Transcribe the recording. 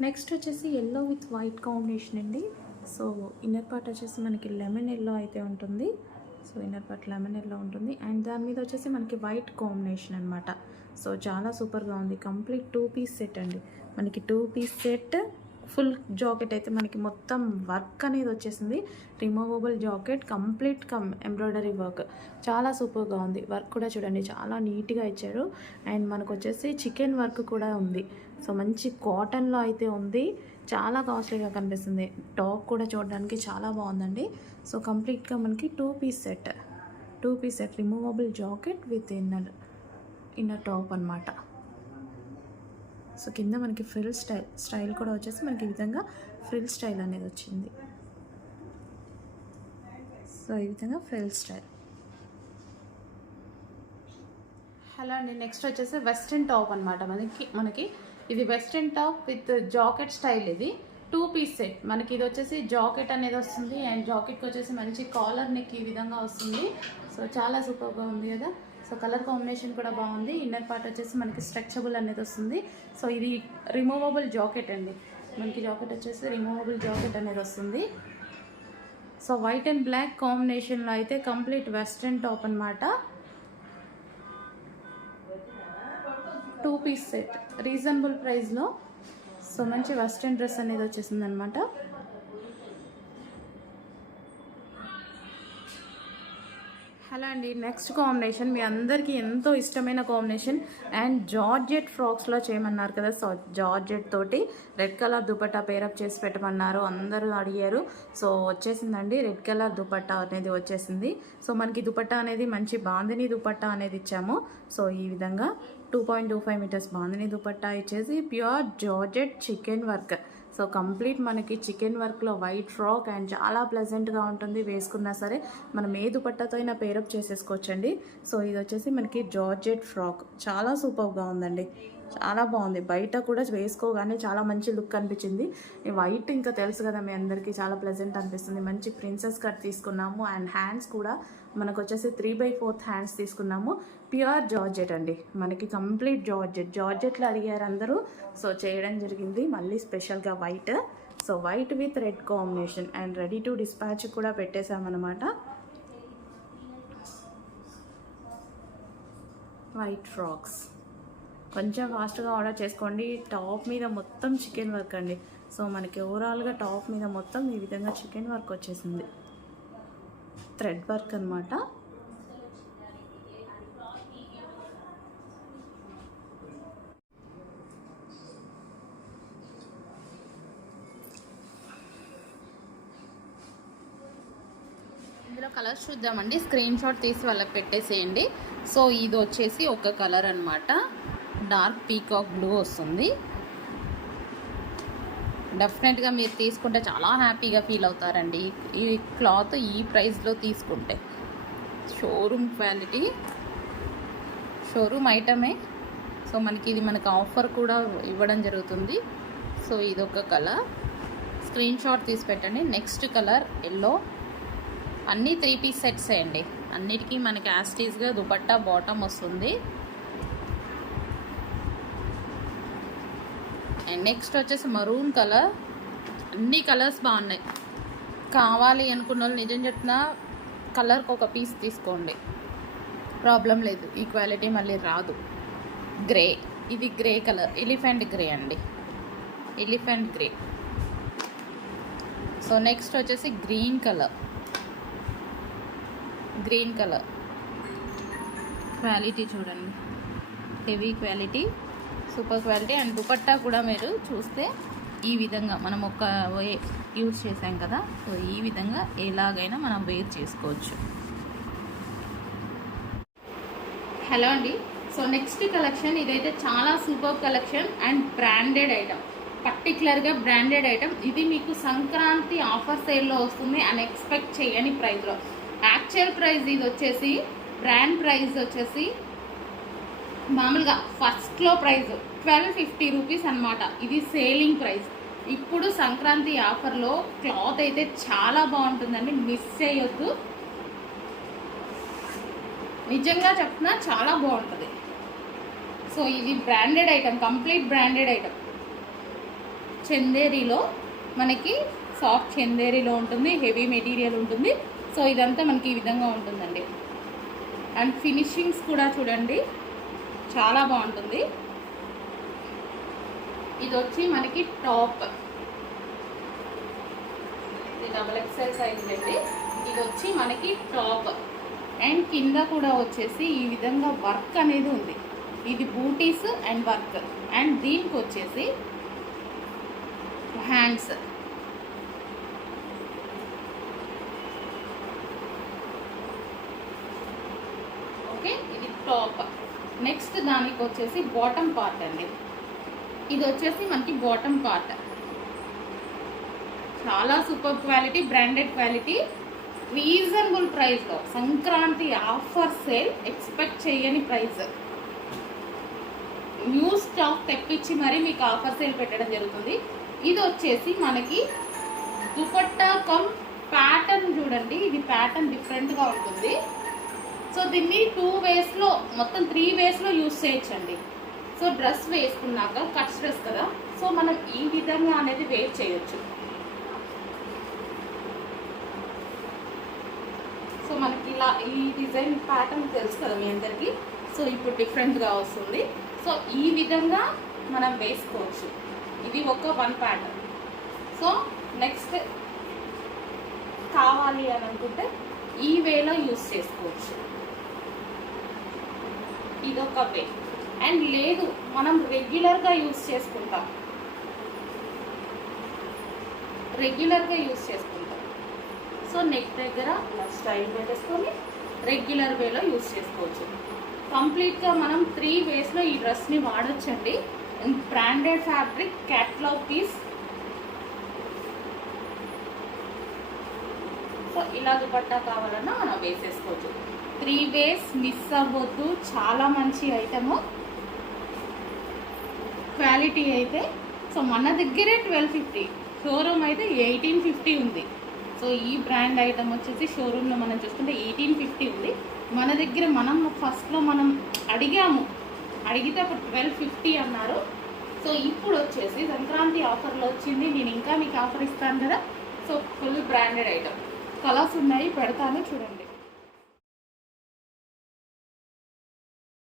Next వచ్చేసి yellow with white combination అండి. So inner part వచ్చేసి మనకి లెమన్ ఎల్లో అయితే ఉంటుంది. So inner part lemon yellow ఉంటుంది. అండ్ దాని మీద వచ్చేసి మనకి వైట్ కాంబినేషన్ అనమాట సో చాలా సూపర్గా ఉంది. కంప్లీట్ టూ పీస్ సెట్ అండి. మనకి two piece set full jacket అయితే మనకి మొత్తం వర్క్ అనేది వచ్చేసింది. Removable jacket complete come embroidery work. చాలా సూపర్గా ఉంది. వర్క్ కూడా చూడండి చాలా నీట్గా ఇచ్చారు. అండ్ మనకు వచ్చేసి చికెన్ వర్క్ కూడా ఉంది. సో మంచి కాటన్లో అయితే ఉంది. చాలా కాస్ట్లీగా కనిపిస్తుంది. టాప్ కూడా చూడడానికి చాలా బాగుందండి. సో కంప్లీట్గా మనకి two piece set. Two piece set removable jacket with inner inner top అన్నమాట. సో కింద మనకి ఫ్రిల్ స్టైల్ స్టైల్ కూడా వచ్చేసి మనకి ఈ విధంగా ఫ్రిల్ స్టైల్ అనేది వచ్చింది. సో ఈ విధంగా ఫ్రిల్ స్టైల్. హలో అండి నెక్స్ట్ వచ్చేసి వెస్ట్రన్ టాప్ అనమాట మనకి మనకి ఇది western top with jacket style ఇది. Two piece set. మనకి ఇది వచ్చేసి జాకెట్ అనేది వస్తుంది. అండ్ జాకెట్కి వచ్చేసి మంచి కాలర్ నెక్ ఈ విధంగా వస్తుంది. సో చాలా సూపర్గా ఉంది కదా. సో కలర్ కాంబినేషన్ కూడా బాగుంది. ఇన్నర్ పార్ట్ వచ్చేసి మనకి స్ట్రెచబుల్ అనేది వస్తుంది. సో ఇది రిమూవబుల్ జాకెట్ అండి. మనకి జాకెట్ వచ్చేసి రిమూవబుల్ జాకెట్ అనేది వస్తుంది. సో వైట్ అండ్ బ్లాక్ కాంబినేషన్లో అయితే కంప్లీట్ వెస్ట్రన్ టాప్ అన్నమాట. టూ పీస్ సెట్ రీజనబుల్ ప్రైస్లో సో మంచి వెస్ట్రన్ డ్రెస్ అనేది వచ్చేసింది అనమాట హలో అండి. నెక్స్ట్ కాంబినేషన్ మీ అందరికీ ఎంతో ఇష్టమైన కాంబినేషన్ అండ్ జార్జెట్ ఫ్రాక్స్లో చేయమన్నారు కదా. సో జార్జెట్ తోటి red colour dupatta pair up చేసి పెట్టమన్నారు. అందరూ అడిగారు. సో వచ్చేసిందండి. రెడ్ కలర్ దుపట్టా అనేది వచ్చేసింది. సో మనకి దుపట్టా అనేది మంచి బాందిని దుపట్టా అనేది ఇచ్చాము. సో ఈ విధంగా two point two five metres bandhani dupatta ఇచ్చేసి pure georgette chikan work so complete మనకి చికెన్ వర్క్లో వైట్ ఫ్రాక్ అండ్ చాలా ప్లెజెంట్గా ఉంటుంది. వేసుకున్నా సరే మనం ఏ దుపట్టతో అయినా పేరప్ చేసేసుకోవచ్చండి. సో ఇది వచ్చేసి మనకి జార్జెట్ ఫ్రాక్. చాలా సూపర్గా ఉందండి. చాలా బాగుంది. బయట కూడా వేసుకోగానే చాలా మంచి లుక్ అనిపించింది. వైట్ ఇంకా తెలుసు కదా మీ అందరికీ చాలా ప్లెజెంట్ అనిపిస్తుంది. మంచి ప్రిన్సెస్ కట్ తీసుకున్నాము అండ్ హ్యాండ్స్ కూడా మనకు వచ్చేసి త్రీ బై ఫోర్త్ హ్యాండ్స్ తీసుకున్నాము. ప్యూర్ జార్జెట్ అండి. మనకి కంప్లీట్ జార్జెట్. జార్జెట్లో అడిగారు అందరూ. సో చేయడం జరిగింది. మళ్ళీ స్పెషల్గా white. So white with red combination and ready to dispatch కూడా పెట్టేశామన్నమాట. White frocks. కొంచెం ఫాస్ట్గా ఆర్డర్ చేసుకోండి. టాప్ మీద మొత్తం చికెన్ వర్క్ అండి. సో మనకి ఓవరాల్గా టాప్ మీద మొత్తం ఈ విధంగా చికెన్ వర్క్ వచ్చేసింది. థ్రెడ్ వర్క్ అనమాట ఇందులో కలర్స్ చూద్దామండి. స్క్రీన్ షాట్ తీసి వాళ్ళకి పెట్టేసేయండి. సో ఇది వచ్చేసి ఒక కలర్ అనమాట డార్క్ పీకాక్ బ్లూ వస్తుంది. డెఫినెట్గా మీరు తీసుకుంటే చాలా హ్యాపీగా ఫీల్ అవుతారండి. ఈ క్లాత్ ఈ ప్రైస్లో తీసుకుంటే. షోరూమ్ క్వాలిటీ షోరూమ్ ఐటమే సో మనకి ఇది మనకు ఆఫర్ కూడా ఇవ్వడం జరుగుతుంది. సో ఇది ఒక కలర్ స్క్రీన్ షాట్ తీసి పెట్టండి. నెక్స్ట్ కలర్ ఎల్లో అన్నీ త్రీ పీస్ సెట్స్ అండి. అన్నిటికీ మనకి యాస్టీస్గా దుపట్టా బాటమ్ వస్తుంది. బాగున్నాయి. నెక్స్ట్ వచ్చేసి మరూన్ కలర్ అన్ని కలర్స్ బాగున్నాయి. కావాలి అనుకున్న వాళ్ళు నిజం చెప్తున్నా కలర్కి ఒక పీస్ తీసుకోండి. ప్రాబ్లం లేదు. ఈ క్వాలిటీ మళ్ళీ రాదు. గ్రే ఇది గ్రే కలర్ ఎలిఫెంట్ గ్రే అండి. ఎలిఫెంట్ గ్రే సో నెక్స్ట్ వచ్చేసి green colour green colour quality చూడండి. Heavy quality super quality and dupatta కూడా మీరు చూస్తే ఈ విధంగా మనం ఒక యూజ్ చేసాం కదా సో ఈ విధంగా ఎలాగైనా మనం వేర్ చేసుకోవచ్చు. హలో అండి. సో నెక్స్ట్ కలెక్షన్ ఇదైతే చాలా super collection and branded item. పర్టికులర్గా బ్రాండెడ్ ఐటమ్. ఇది మీకు సంక్రాంతి ఆఫర్ సేల్లో వస్తుంది అని ఎక్స్పెక్ట్ చేయని ప్రైస్లో. యాక్చువల్ ప్రైస్ ఇది వచ్చేసి బ్రాండ్ ప్రైస్ వచ్చేసి మామూలుగా ఫస్ట్లో ప్రైస్ ట్వెల్వ్ ఫిఫ్టీ రూపీస్ అనమాట ఇది సేలింగ్ ప్రైస్ ఇప్పుడు సంక్రాంతి ఆఫర్లో క్లాత్ అయితే చాలా బాగుంటుందండి. మిస్ చేయొద్దు. నిజంగా చెప్తున్నా చాలా బాగుంటుంది. సో ఇది branded item complete branded item చందేరిలో మనకి సాఫ్ట్ చందేరిలో ఉంటుంది హెవీ మెటీరియల్ ఉంటుంది. సో ఇదంతా మనకి ఈ విధంగా ఉంటుందండి. అండ్ ఫినిషింగ్స్ కూడా చూడండి. చాలా బాగుంటుంది. ఇది వచ్చి మనకి టాప్. ఇది డబల్ ఎక్సెల్ సైజ్ అండి. ఇది వచ్చి మనకి టాప్. అండ్ కింద కూడా వచ్చేసి ఈ విధంగా వర్క్ అనేది ఉంది. ఇది బూటీస్ అండ్ వర్క్. అండ్ దీనికి వచ్చేసి హ్యాండ్స్ ఓకే ఇది టాప్ నెక్స్ట్ దానికి వచ్చేసి బాటమ్ పార్ట్ అండి. ఇది వచ్చేసి మనకి బాటమ్ పార్ట్. చాలా super quality branded quality reasonable ప్రైస్లో సంక్రాంతి ఆఫర్ సేల్ ఎక్స్పెక్ట్ చేయని ప్రైస్. న్యూ స్టాక్ తెప్పించి మరి మీకు ఆఫర్ సేల్ పెట్టడం జరుగుతుంది. ఇది వచ్చేసి మనకి దుపట్టా కమ్ ప్యాటర్న్ చూడండి. ఇది ప్యాటర్న్ డిఫరెంట్గా ఉంటుంది. సో దీన్ని టూ వేస్లో మొత్తం త్రీ వేస్లో యూస్ చేయొచ్చండి. సో డ్రెస్ వేసుకున్నాక కట్ డ్రెస్ కదా సో మనం ఈ విధంగా అనేది వేర్ చేయొచ్చు. సో మనకి ఇలా ఈ డిజైన్ ప్యాటర్న్ తెలుసు కదా మీ అందరికీ? సో ఇప్పుడు డిఫరెంట్గా వస్తుంది. సో ఈ విధంగా మనం వేసుకోవచ్చు. ఇది ఒక వన్ ప్యాటర్న్. సో నెక్స్ట్ కావాలి అని అనుకుంటే ఈ వేలో యూస్ చేసుకోవచ్చు. ఇదొక వే అండ్ లేదు మనం రెగ్యులర్గా యూస్ చేసుకుంటాం. రెగ్యులర్గా యూస్ చేసుకుంటాం. సో నెక్ దగ్గర స్టైల్ పెట్టేసుకొని రెగ్యులర్ వేలో యూస్ చేసుకోవచ్చు. కంప్లీట్గా మనం త్రీ వేస్లో ఈ డ్రెస్ని వాడొచ్చండి. Branded fabric catalogue piece so ఇలా పట్టా కావాలన్నా మనం వేసేసుకోవచ్చు. త్రీ వేస్ మిస్ అవ్వద్దు. చాలా మంచి ఐటము. క్వాలిటీ అయితే సో మన దగ్గరే ట్వెల్వ్ ఫిఫ్టీ. షోరూమ్ అయితే ఎయిటీన్ ఫిఫ్టీ ఉంది. సో ఈ బ్రాండ్ ఐటమ్ వచ్చేసి షోరూంలో మనం చూసుకుంటే ఎయిటీన్ ఫిఫ్టీ ఉంది. మన దగ్గర మనం ఫస్ట్లో మనం అడిగాము. అడిగితే అప్పుడు ట్వెల్వ్ ఫిఫ్టీ అన్నారు. సో ఇప్పుడు వచ్చేసి సంక్రాంతి ఆఫర్లో వచ్చింది. నేను ఇంకా మీకు ఆఫర్ ఇస్తాను కదా. So full branded item. Colours ఉన్నాయి పెడతాను చూడండి.